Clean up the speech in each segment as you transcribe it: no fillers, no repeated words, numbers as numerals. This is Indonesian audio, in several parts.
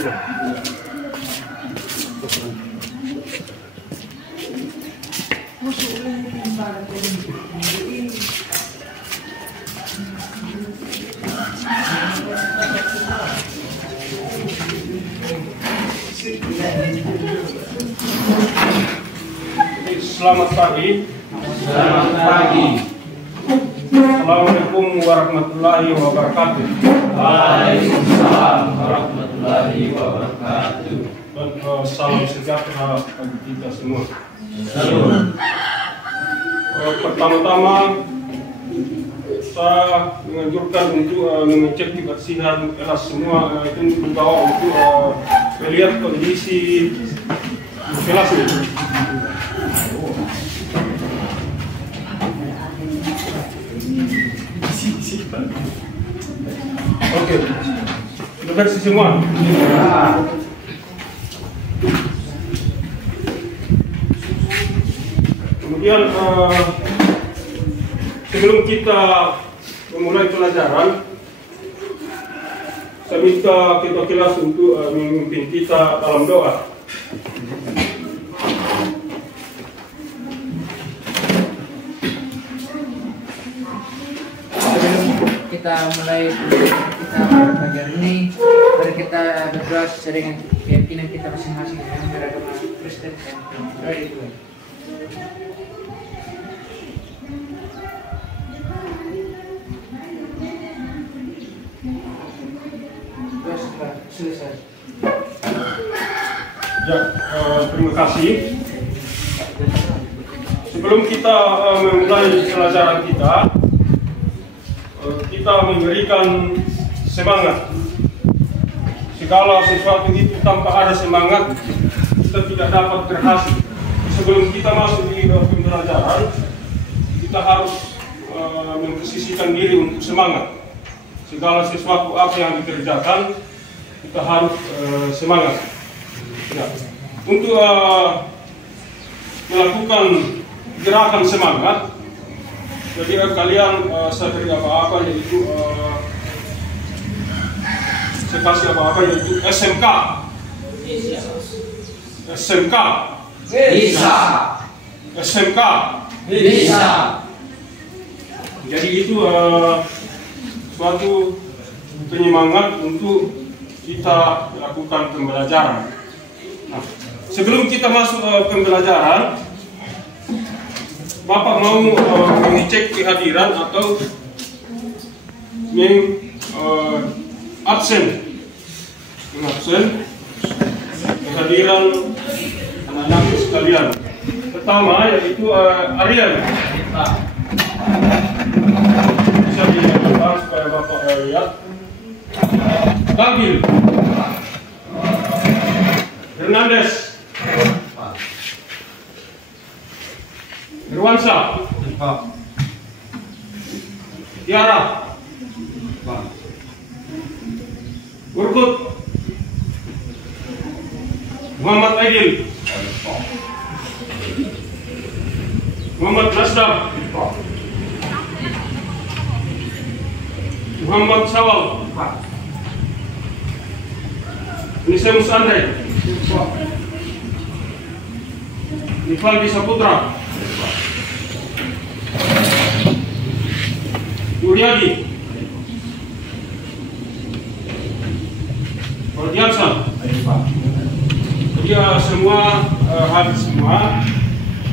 Selamat pagi. Selamat pagi. Assalamualaikum warahmatullahi wabarakatuh. Waalaikumsalam warahmatullahi wabarakatuh. Dan salam sejahtera bagi kita semua. Salam. Pertama-tama saya menganjurkan untuk mengecek kebersihan kelas semua, itu membawa untuk melihat kondisi kelas ini. Oke, sudah bersih semua. Kemudian sebelum kita memulai pelajaran, saya minta ketua kelas untuk memimpin kita dalam doa. Kita mulai kita belajar ini, mari kita berdoa sesuai dengan keyakinan kita masing-masing yang beragama Kristen dan doa itu. Selesai. Ya, terima kasih. Sebelum kita memulai pelajaran kita memberikan semangat. Segala sesuatu itu tanpa ada semangat, kita tidak dapat berhasil. Sebelum kita masuk di pembelajaran, kita harus memposisikan diri untuk semangat. Segala sesuatu apa yang dikerjakan, kita harus semangat. Ya. Untuk melakukan gerakan semangat, jadi kalian saya beri apa-apa, yaitu saya kasih apa-apa, yaitu SMK. SMK. Bisa. SMK. Bisa. Jadi itu suatu penyemangat untuk kita melakukan pembelajaran. Nah, sebelum kita masuk pembelajaran, Bapak mau mengecek kehadiran atau absen kehadiran anak-anak sekalian. Pertama yaitu Aryan. Bisa dilakukan supaya Bapak lihat. Babil. Hernandez. Irwansa. Tiara. Urkut. Muhammad Aidil. Muhammad Nasdaq. Muhammad Sawal. Nisemus Andre. Nivaldi Saputra. Yuryadi. Wardiansa. Jadi semua habis semua.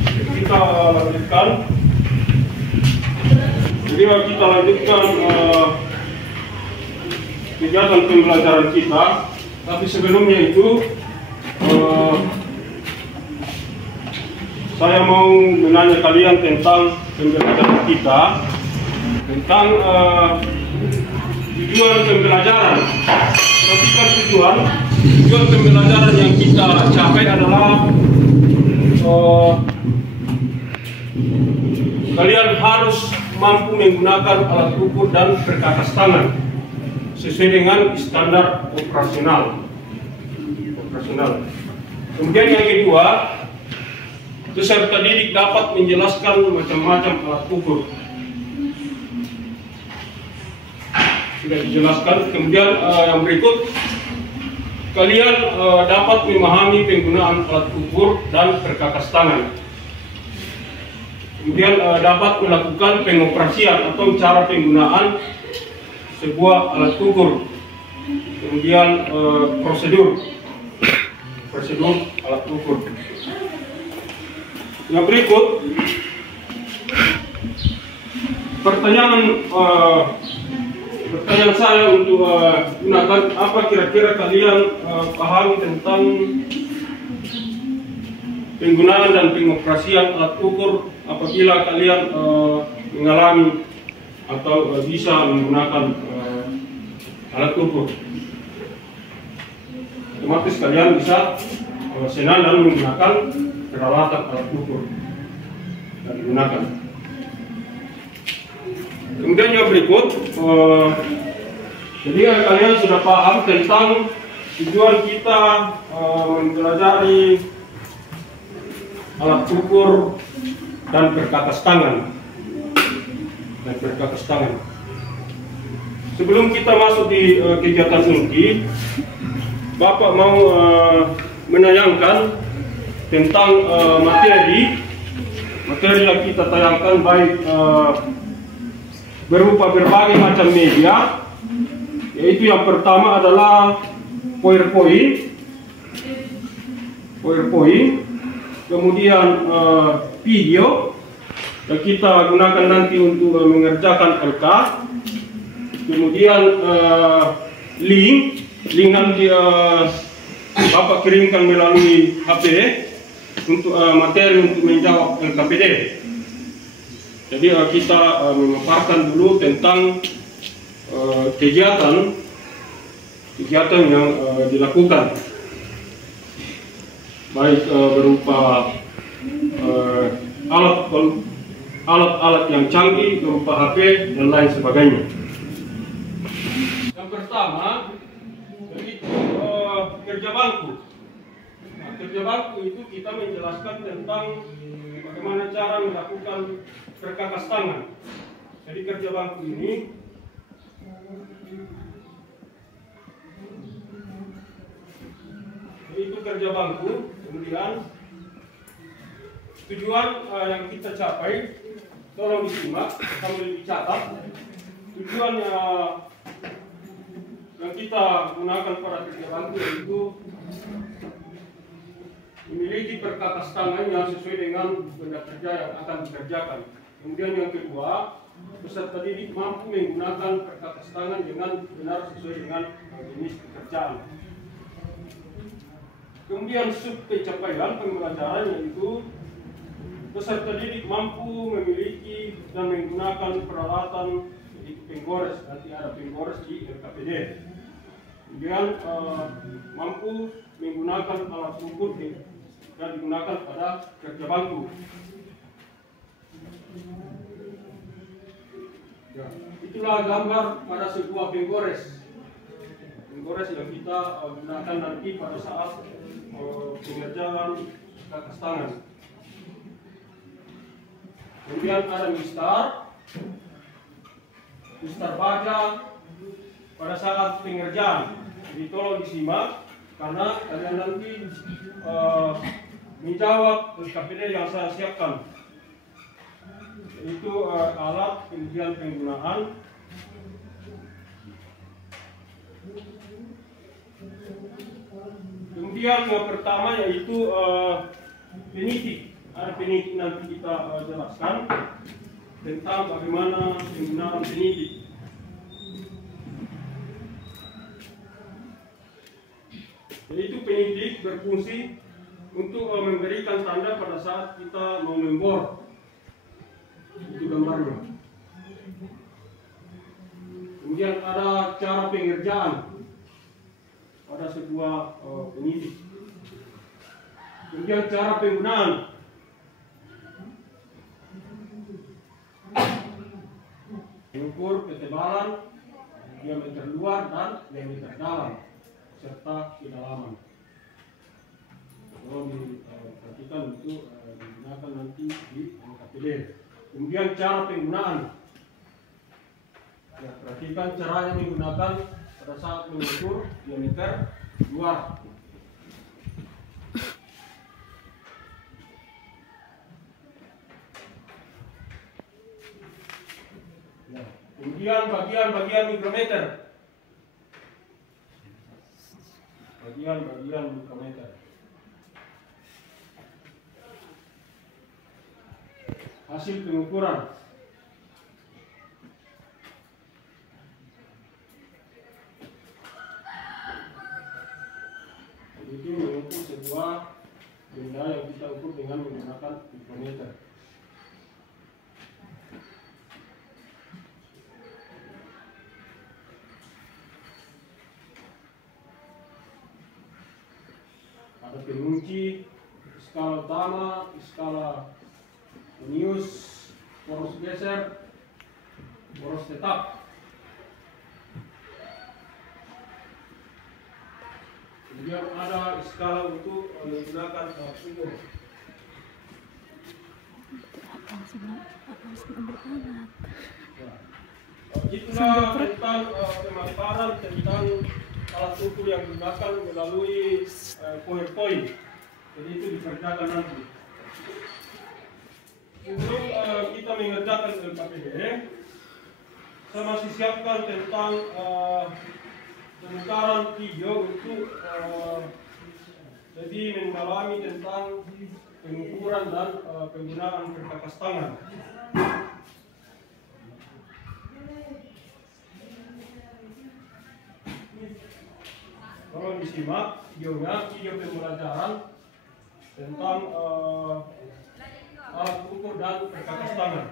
Kita lanjutkan. Jadi kita lanjutkan kegiatan pembelajaran kita. Tapi sebelumnya itu saya mau menanya kalian tentang pembelajaran kita, tentang tujuan pembelajaran. Perhatikan tujuan pembelajaran yang kita capai adalah kalian harus mampu menggunakan alat ukur dan perkakas tangan sesuai dengan standar operasional. Kemudian yang kedua, peserta didik dapat menjelaskan macam-macam alat ukur. Sudah dijelaskan. Kemudian yang berikut, kalian dapat memahami penggunaan alat ukur dan perkakas tangan. Kemudian dapat melakukan pengoperasian atau cara penggunaan sebuah alat ukur. Kemudian prosedur alat ukur. Yang berikut, pertanyaan saya untuk gunakan apa kira-kira kalian pahami tentang penggunaan dan pengoperasian alat ukur apabila kalian mengalami atau bisa menggunakan alat ukur. Otomatis kalian bisa senang dalam menggunakan peralatan alat ukur yang digunakan. Kemudian yang berikut, jadi kalian sudah paham tentang tujuan kita mempelajari alat ukur dan perkakas tangan. Sebelum kita masuk di kegiatan inti, Bapak mau menayangkan tentang materi yang kita tayangkan, baik berupa berbagai macam media, yaitu yang pertama adalah PowerPoint, kemudian video yang kita gunakan nanti untuk mengerjakan LK, kemudian link nanti Bapak kirimkan melalui HP untuk materi untuk menjawab LKPD. Jadi kita memaparkan dulu tentang kegiatan yang dilakukan, baik berupa alat-alat yang canggih berupa HP dan lain sebagainya. Yang pertama yaitu kerja bangku. Nah, kerja bangku itu kita menjelaskan tentang bagaimana cara melakukan perkakas tangan. Jadi kerja bangku ini itu kerja bangku. Kemudian tujuan yang kita capai, tolong disimak sambil dicatat. Tujuan yang kita gunakan pada kerja bangku yaitu memiliki perkakas tangan yang sesuai dengan benda kerja yang akan dikerjakan. Kemudian yang kedua, peserta didik mampu menggunakan perkakas tangan dengan benar sesuai dengan jenis pekerjaan. Kemudian sub pencapaian pembelajaran yaitu peserta didik mampu memiliki dan menggunakan peralatan penggores, nanti ada penggores di LKPD. Kemudian mampu menggunakan alat ukur yang digunakan pada kerja bangku. Ya, itulah gambar pada sebuah penggores yang kita gunakan nanti pada saat pengerjaan perkakas tangan. Kemudian ada mistar baja pada saat pengerjaan. Jadi tolong disimak karena kalian nanti menjawab LKPD yang saya siapkan, yaitu alat, kemudian penggunaan, kemudian yang pertama yaitu penitik. Ada penitik, nanti kita jelaskan tentang bagaimana penggunaan penitik. Yaitu penitik berfungsi untuk memberikan tanda pada saat kita mau membor. Itu gambarnya. Kemudian ada cara pengerjaan pada sebuah penitik. Kemudian cara penggunaan. Mengukur ketebalan, diameter luar dan diameter dalam, serta kedalaman. Kalau diperhatikan itu digunakan nanti di LKPD. Kemudian cara penggunaan. Ya, perhatikan caranya menggunakan pada saat mengukur diameter luar. Ya. Kemudian bagian-bagian mikrometer. Bagian-bagian mikrometer. Hasil pengukuran. Itu mengukur sebuah benda yang kita ukur dengan menggunakan mikrometer. Ada pengunci, skala utama, skala News, poros geser, poros tetap. Kemudian ada skala untuk menggunakan umur. Itulah tentang pemaparan tentang alat ukur yang digunakan melalui PowerPoint. Jadi itu dikerjakan nanti. Sebelum kita mengerjakan LKPD, saya masih siapkan tentang penukaran video untuk jadi mendalami tentang pengukuran dan penggunaan perkakas tangan. Tolong disimak videonya, video pembelajaran tentang alat ukur dan perkakas tangan.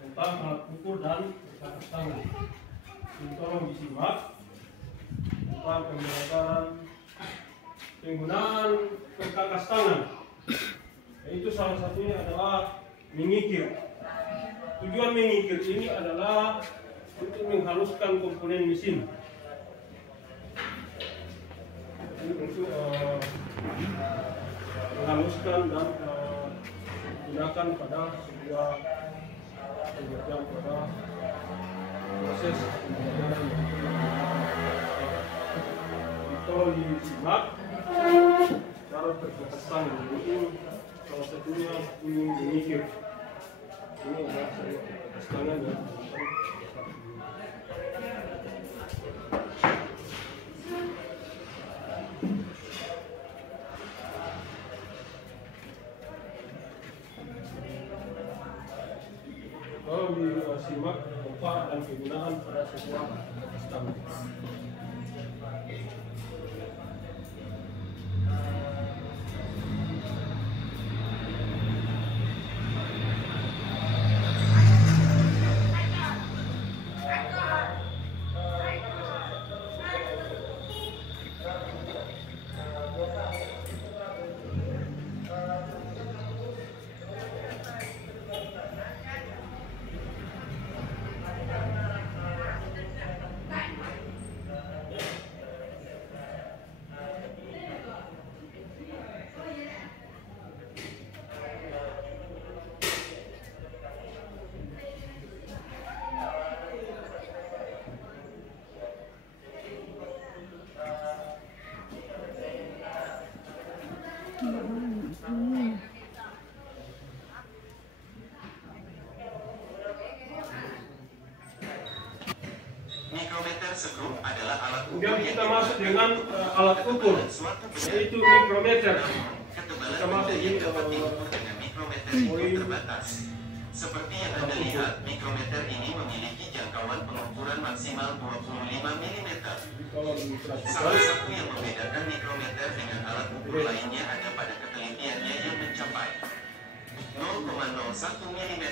Tentang alat ukur dan perkakas tangan. Ini tolong disimak tentang pembelajaran penggunaan perkakas tangan. Itu salah satunya adalah mengikir. Tujuan mengikir ini adalah untuk menghaluskan komponen mesin. Untuk menghaluskan dan digunakan pada sebuah pengerjaan pada proses pembelajaran. Tolong disimak cara perkakas tangan. Itu salah satunya ini mengikir. Ini adalah perkakas tangan dan kalau disimak manfaat dan kegunaan pada sebuah standar. Mikrometer skrup adalah alat ukur. Kemudian kita masuk dengan alat ukur, yaitu mikrometer. Ketebalan benda yang dapat diukur dengan mikrometer itu terbatas. Seperti yang Anda lihat, mikrometer ini memiliki jangkauan pengukuran maksimal 25 mm. Salah satu yang membedakan mikrometer dengan alat ukur lainnya ada pada ketelitiannya yang mencapai 0,01 mm.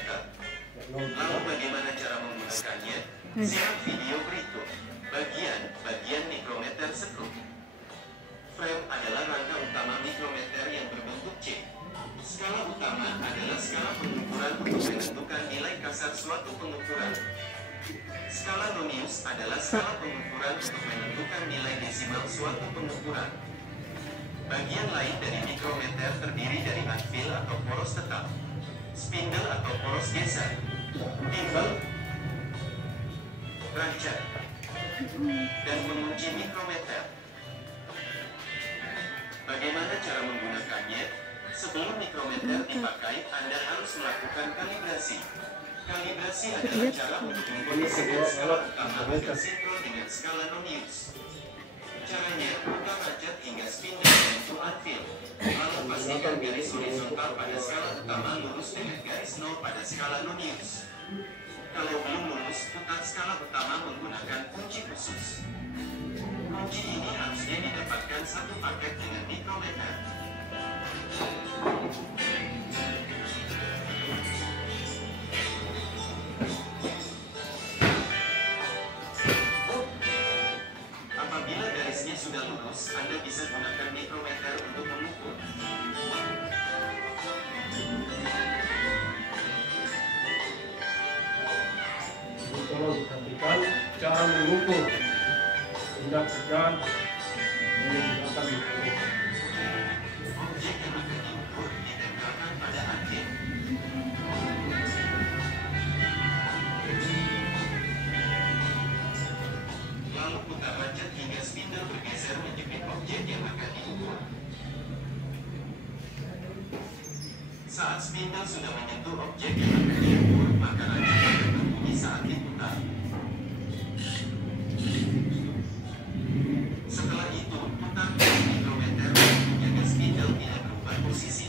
Lalu bagaimana cara menggunakannya? Simak video berikut. Bagian mikrometer skrup. Frame adalah rangka utama mikrometer yang berbentuk C. Skala utama adalah skala pengukuran untuk menentukan nilai kasar suatu pengukuran. Skala Nonius adalah skala pengukuran untuk menentukan nilai desimal suatu pengukuran. Bagian lain dari mikrometer terdiri dari anvil atau poros tetap, spindle atau poros geser, timbal, rancak, dan mengunci mikrometer. Bagaimana cara menggunakannya? Sebelum mikrometer dipakai, Anda harus melakukan kalibrasi. Kalibrasi adalah cara untuk mengkondisikan skala utama agar sinkron dengan skala non-use. Caranya, buka rajat hingga spindle menyentuh anvil. Lalu pastikan garis horizontal pada skala utama lurus dengan garis 0 pada skala non-use. Kalau belum lurus, putar skala utama menggunakan kunci khusus. Kunci ini harusnya didapatkan satu paket dengan mikrometer. Apabila garisnya sudah lurus, Anda bisa gunakan mikrometer untuk mengukur. Tolong diperhatikan cara mengukur tindak kerjaan menggunakan mikrometer. Objek yang akan diukur ditempelkan pada anvil. Lalu putar rajat hingga spindle bergeser menjepit objek yang akan diukur. Saat spindle sudah menyentuh objek yang akan diukur, maka rajat akan berbunyi saat diputar. Setelah itu, putar garis mikrometer untuk menjaga spindle tidak berubah posisi.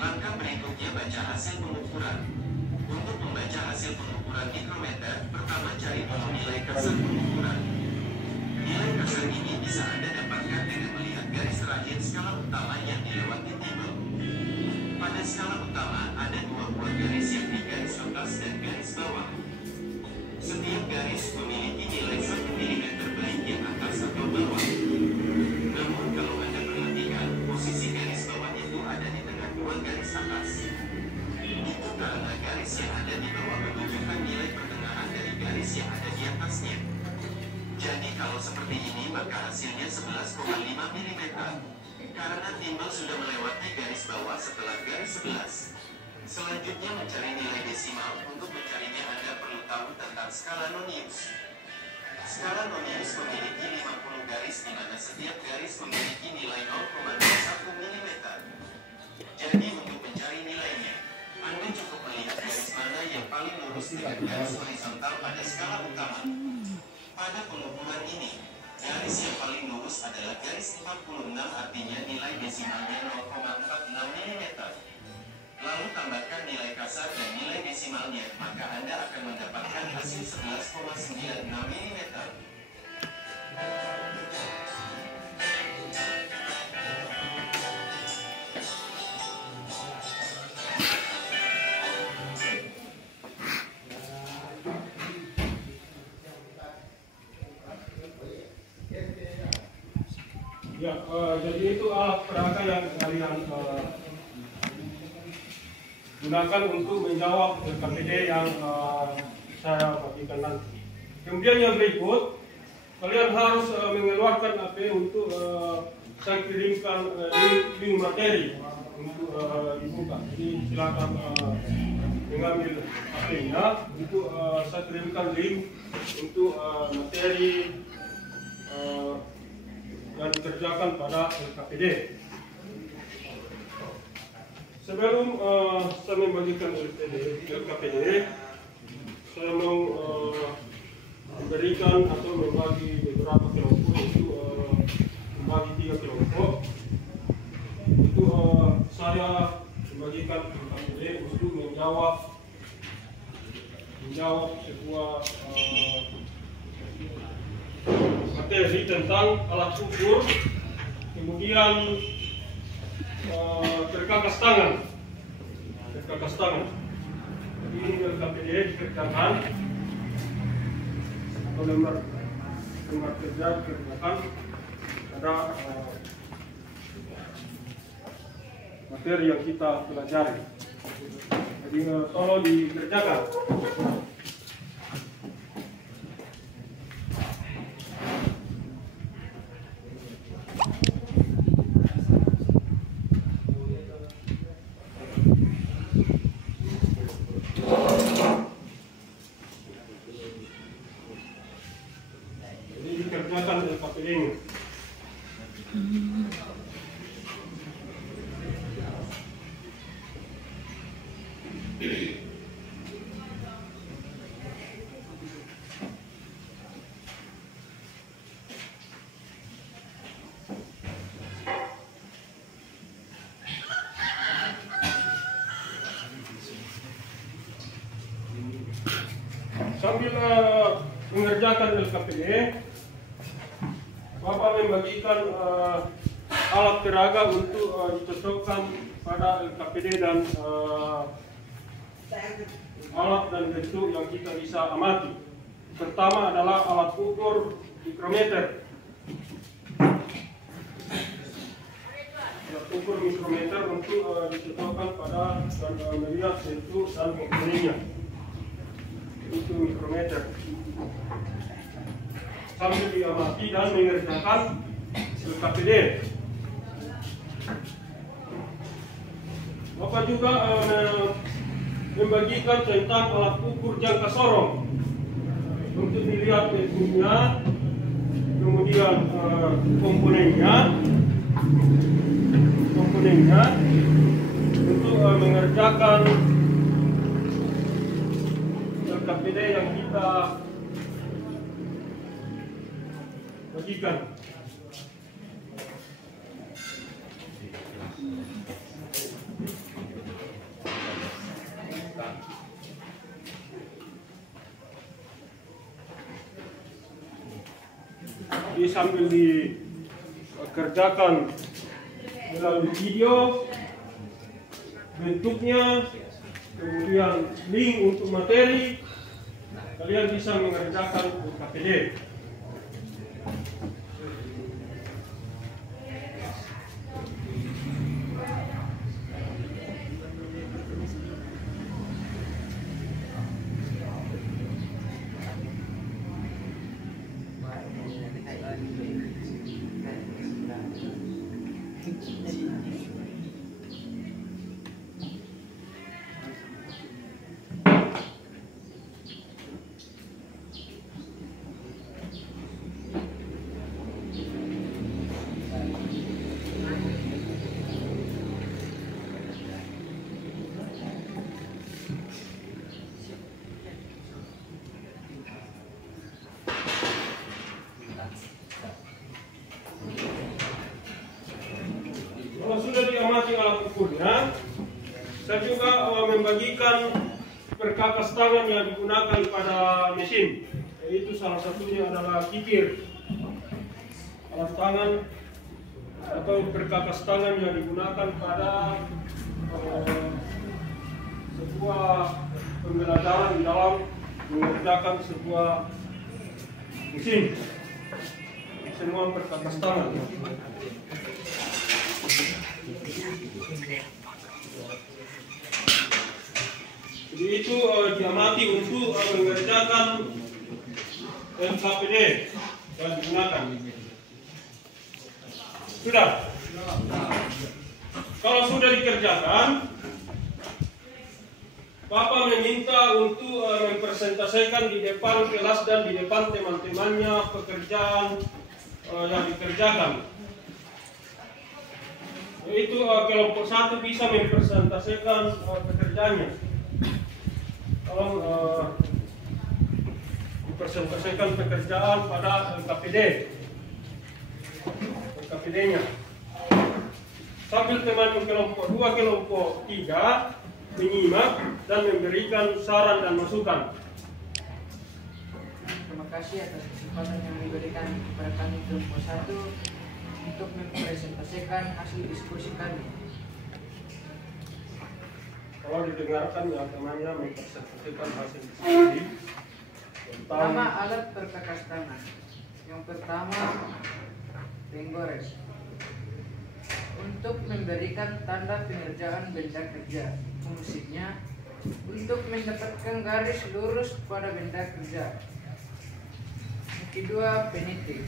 Langkah berikutnya baca hasil pengukuran. Untuk membaca hasil pengukuran mikrometer, pertama cari dulu nilai kasar pengukuran. Nilai kasar ini bisa Anda dapatkan dengan melihat garis terakhir skala utama yang dilewati timbel. Pada skala utama ada dua buah garis yakni garis atas dan garis bawah. Setiap garis memiliki nilai 1 mm baik yang atas atau bawah. Namun kalau Anda perhatikan, posisi garis bawah itu ada di tengah dua garis atas. Itu karena garis yang ada di bawah menunjukkan nilai pertengahan dari garis yang ada di atasnya. Jadi kalau seperti ini maka hasilnya 11,5 mm. Karena timbel sudah melewati garis bawah setelah garis 11. Selanjutnya mencari nilai desimal. Untuk mencarinya Anda perlu tahu tentang skala non-use. Skala non-use memiliki 50 garis di mana setiap garis memiliki nilai 0,21 mm. Jadi untuk mencari nilainya, Anda cukup melihat garis mana yang paling lurus dengan garis horizontal pada skala utama. Pada pengukuran ini, garis yang paling lurus adalah garis 46, artinya nilai desimalnya 0,46 mm. Lalu tambahkan nilai kasar dan nilai desimalnya, maka Anda akan mendapatkan hasil 11,96 mm. Ya, jadi itu alat peraga yang kalian gunakan untuk menjawab KPD yang saya bagikan nanti. Kemudian yang berikut, kalian harus mengeluarkan AP untuk saya kirimkan link materi untuk dibuka. Jadi silakan mengambil AP-nya untuk saya kirimkan link untuk materi yang dikerjakan pada LKPD. Sebelum saya membagikan LKPD, saya mau memberikan atau membagi beberapa kelompok, itu membagi 3 kelompok. Itu saya membagikan LKPD untuk menjawab sebuah materi tentang alat ukur, kemudian perkakas tangan. Ini LKPD dikerjakan atau lembar kerja dikerjakan pada materi yang kita pelajari. Jadi tolong dikerjakan. KPD-nya. Sambil mengerjakan LKPD, Bapak membagikan alat peraga untuk dicocokkan pada LKPD dan alat dan bentuk yang kita bisa amati. Pertama adalah alat ukur mikrometer. Alat ukur mikrometer untuk dicocokkan pada dan melihat bentuk dan komponennya. Itu mikrometer. Sambil diamati dan mengerjakan LKPD. Bapak juga membagikan tentang alat ukur jangka sorong untuk dilihat bentuknya, kemudian komponennya untuk mengerjakan LKPD yang kita bagikan. Jadi sambil dikerjakan melalui video, bentuknya, kemudian link untuk materi, kalian bisa mengerjakan LKPD. Kalau sudah diamati alat ukurnya, saya juga membagikan perkakas tangan yang digunakan pada mesin, yaitu salah satunya adalah kikir. Alat tangan atau perkakas tangan yang digunakan pada sebuah pembelajaran di dalam mengerjakan sebuah mesin. Semua perkakas tangan. Jadi itu diamati untuk mengerjakan LKPD yang digunakan. Sudah? Kalau sudah dikerjakan, Bapak meminta untuk mempresentasikan di depan kelas dan di depan teman-temannya pekerjaan yang dikerjakan. Yaitu kelompok 1 bisa mempresentasikan pekerjaannya. Tolong mempresentasikan pekerjaan pada LKPD-nya. Sambil teman kelompok 2, kelompok 3 menyimak dan memberikan saran dan masukan. Terima kasih atas kesempatan yang diberikan kepada kami kelompok 1 untuk mempresentasikan hasil diskusi kami. Kalau didengarkan ya temannya mempresentasikan hasil diskusi Pertama, alat perkakas tangan. Yang pertama, penggores. Untuk memberikan tanda pengerjaan benda kerja. Fungsinya untuk mendapatkan garis lurus pada benda kerja. Yang kedua, peniti.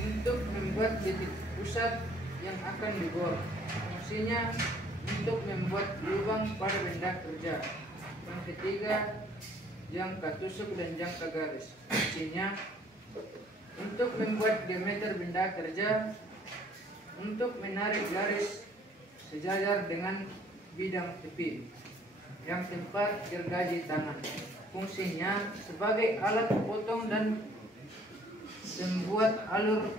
Untuk membuat titik pusat yang akan dibor. Fungsinya untuk membuat lubang pada benda kerja. Yang ketiga, jangka tusuk dan jangka garis. Fungsinya untuk membuat diameter benda kerja, untuk menarik garis sejajar dengan bidang tepi yang tempat gergaji tangan. Fungsinya sebagai alat potong dan membuat alur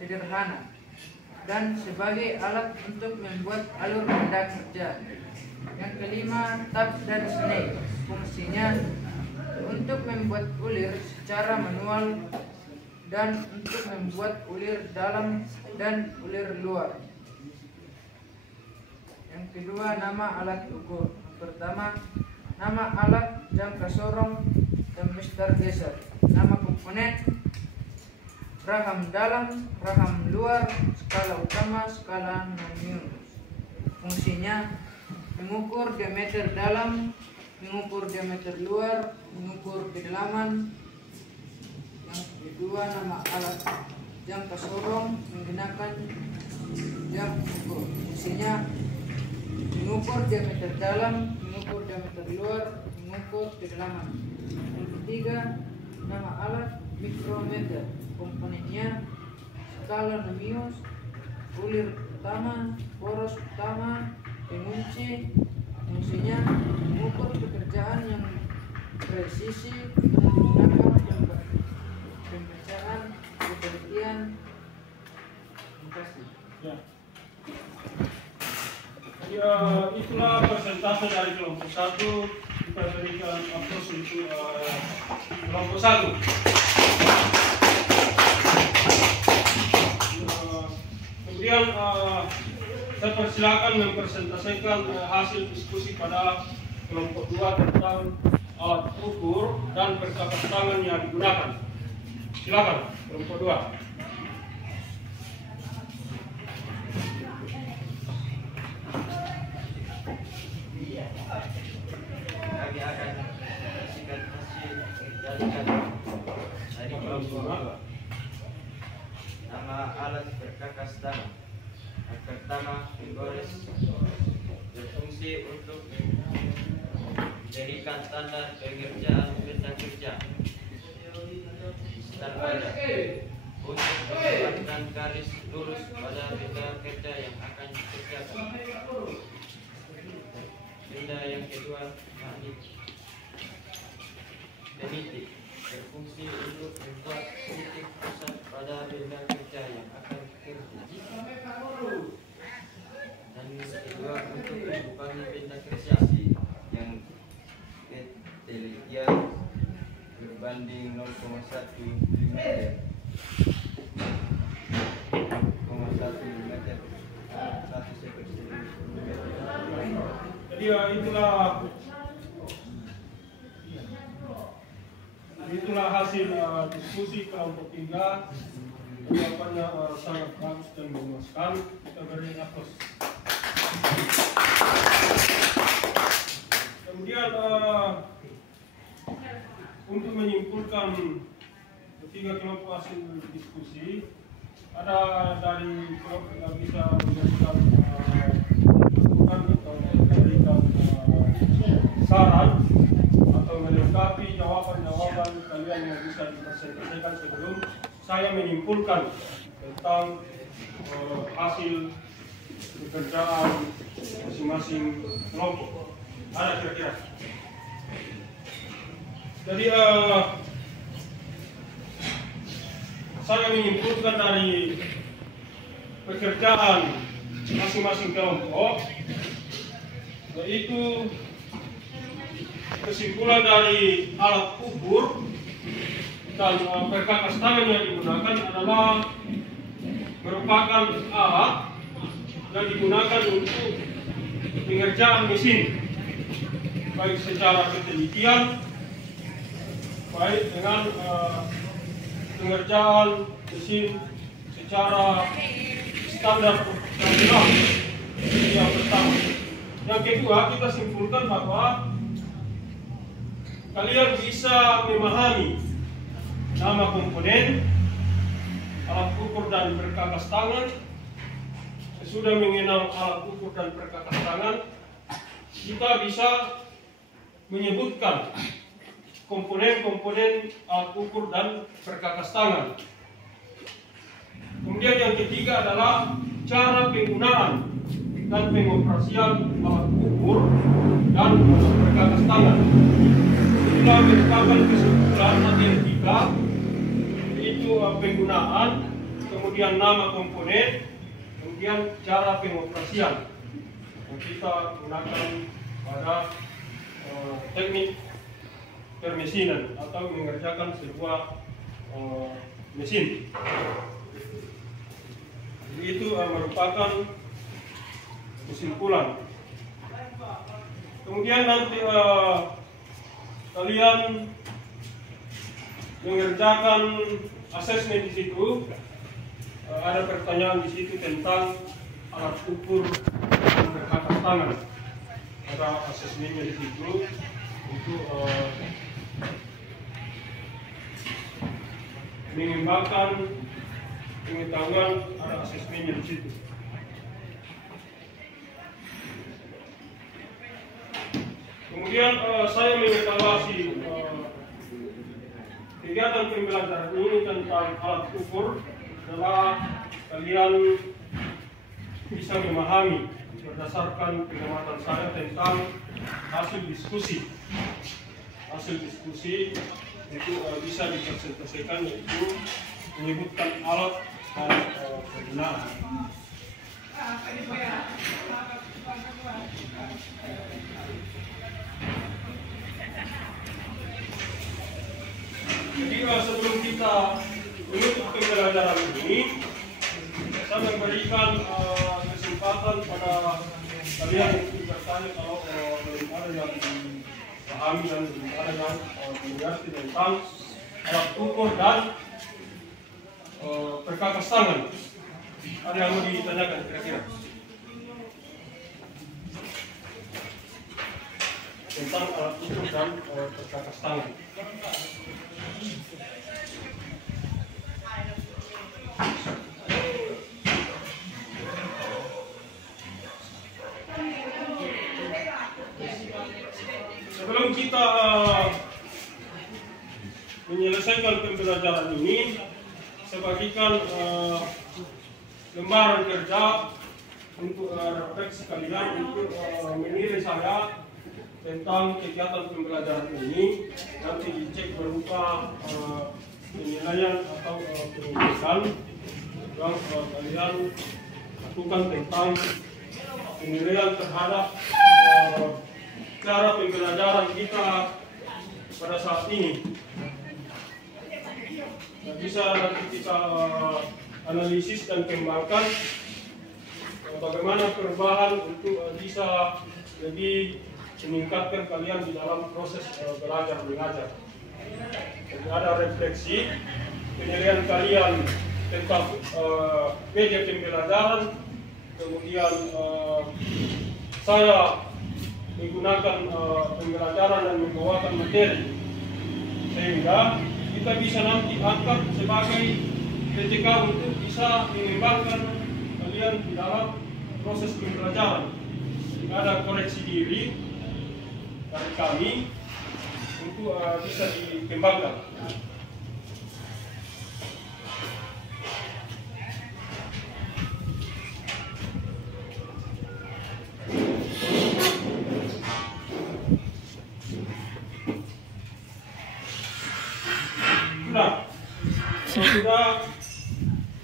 sederhana, dan sebagai alat untuk membuat alur benda kerja. Yang kelima, tab dan snake. Fungsinya untuk membuat ulir secara manual dan untuk membuat ulir dalam dan ulir luar. Yang kedua, nama alat ukur. Pertama, nama alat jangka sorong dan Mr. Geser. Nama komponen: raham dalam, raham luar, skala utama, skala non-minus. Fungsinya mengukur diameter dalam, mengukur diameter luar, mengukur kedalaman. Yang kedua, nama alat jangka sorong menggunakan jam ukur. Fungsinya mengukur diameter dalam, mengukur diameter luar, mengukur kedalaman. Yang ketiga, nama alat mikrometer. Komponennya skala non-minus, ulir utama, poros utama, pengunci. Fungsinya mengukur pekerjaan yang presisi dengan menggunakan pembacaan ketelitian. Terima kasih. Ya, itulah persentase dari kelompok 1 kita berikan aplaus untuk kelompok 1. Kemudian saya persilakan mempresentasikan hasil diskusi pada kelompok 2 tentang alat ukur dan perkakas tangan yang digunakan. Silakan kelompok 2. Kami akan menyaksikan hasil jadikan dari kelompok 2. Nama alat perkakas tangan. Yang pertama, penggores, berfungsi untuk menjadikan standar pengerjaan benda kerja. Standar untuk menempatkan garis lurus pada benda kerja yang akan dikerjakan. Benda yang kedua, magnet penitik, berfungsi untuk membuat titik pusat pada benda kerja yang akan dikerja. Dan kedua, untuk mengurangi benda kerja yang ketelitian berbanding 0,1 mm. 0,1 mm 1 seperti Jadi itulah hasil diskusi kelompok 3. Jawabannya sangat bagus dan memuaskan. Kita beri aplaus. Kemudian untuk menyimpulkan ketiga kelompok hasil diskusi, ada dari kelompok yang bisa memberikan masukan atau memberikan saran atau melengkapi jawaban-jawaban kalian yang bisa dipresentasikan sebelum saya menyimpulkan tentang hasil pekerjaan masing-masing kelompok. Ada kira-kira. Jadi saya menyimpulkan dari pekerjaan masing-masing kelompok, yaitu kesimpulan dari alat ukur dan perkakas tangan yang digunakan adalah merupakan alat yang digunakan untuk pengerjaan mesin, baik secara ketelitian, baik dengan pengerjaan mesin secara standar profesional. Yang pertama. Yang kedua, kita simpulkan bahwa kalian bisa memahami nama komponen, alat ukur dan perkakas tangan. Sesudah mengenal alat ukur dan perkakas tangan, kita bisa menyebutkan komponen-komponen alat ukur dan perkakas tangan. Kemudian yang ketiga adalah cara penggunaan dan pengoperasian alat ukur dan perkakas tangan. Inilah merupakan kesimpulan materi kita, yaitu penggunaan, kemudian nama komponen, kemudian cara pengoperasian yang kita gunakan pada teknik permesinan atau mengerjakan sebuah mesin. Jadi itu merupakan kesimpulan. Kemudian nanti kalian mengerjakan asesmen di situ. Ada pertanyaan di situ tentang alat ukur dan perkakas tangan. Ada asesmennya di situ untuk mengembangkan pengetahuan. Ada asesmennya di situ. Kemudian saya mengevaluasi kegiatan pembelajaran ini tentang alat ukur setelah kalian bisa memahami berdasarkan pengamatan saya tentang hasil diskusi. Hasil diskusi itu bisa dipresentasikan, yaitu menyebutkan alat dan penggunaan. Jadi sebelum kita menutup pembelajaran ini, saya memberikan kesempatan pada kalian untuk bertanya kalau belum ada yang dipahami dan belum ada yang mengerti tentang alat ukur dan perkakas tangan. Ada yang mau ditanyakan kira-kira tentang alat ukur dan perkakas tangan? Sebelum kita menyelesaikan pembelajaran ini, saya bagikan lembaran kerja untuk refleksi kalian untuk menilai saya tentang kegiatan pembelajaran ini. Nanti dicek berupa penilaian atau penilaian yang kalian lakukan tentang penilaian terhadap cara pembelajaran kita pada saat ini. Nah, bisa nanti kita analisis dan kembangkan bagaimana perubahan untuk bisa lebih meningkatkan kalian di dalam proses belajar mengajar. Jadi ada refleksi penilaian kalian tentang media pembelajaran, kemudian saya menggunakan pembelajaran dan membawakan materi, sehingga kita bisa nanti angkat sebagai TTK untuk bisa mengembangkan kalian di dalam proses pembelajaran. Jika ada koreksi diri dari kami untuk bisa dikembangkan. Sudah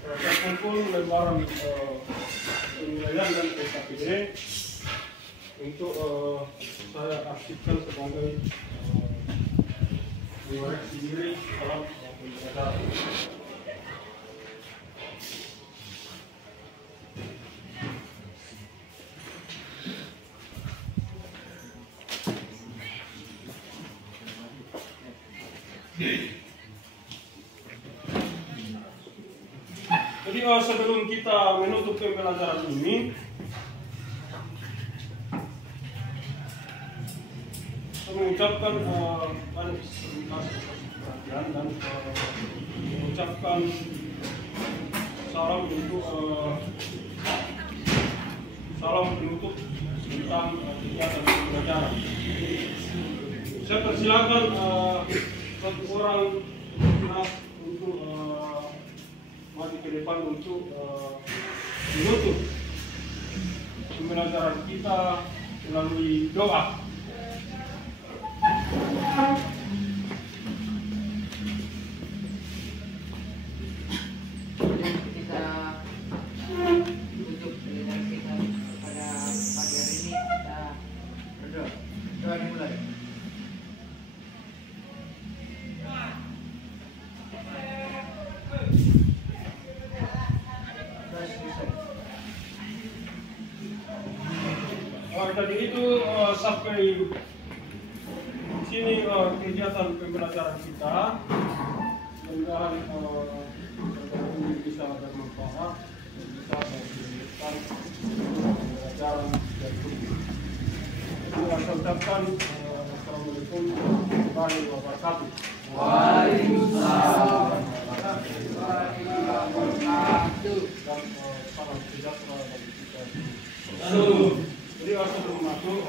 terkumpul lembaran penilaian dan SKPD untuk saya aktifkan sebagai koreksi diri dalam pembelajaran. Jadi sebelum kita menutup pembelajaran ini, saya mengucapkan banyak terima kasih perhatian dan mengucapkan salam untuk salam penutup tentang kegiatan pembelajaran. Saya persilakan satu orang untuk maju ke depan untuk menutup pembelajaran kita melalui doa. Kita tutup pelajaran kita pada pagi hari ini, kita berdoa. Doa dimulai. Doa selesai. Tadi itu sampai sini kegiatan pembelajaran kita. Mudah-mudahan ini bisa bermanfaat, bisa memberikan pembelajaran dan ilmu. Saya ucapkan Assalamualaikum warahmatullahi wabarakatuh. Waalaikumsalam warahmatullahi wabarakatuh. Dan salam sejahtera bagi kita. Lalu. Jadi sebelum masuk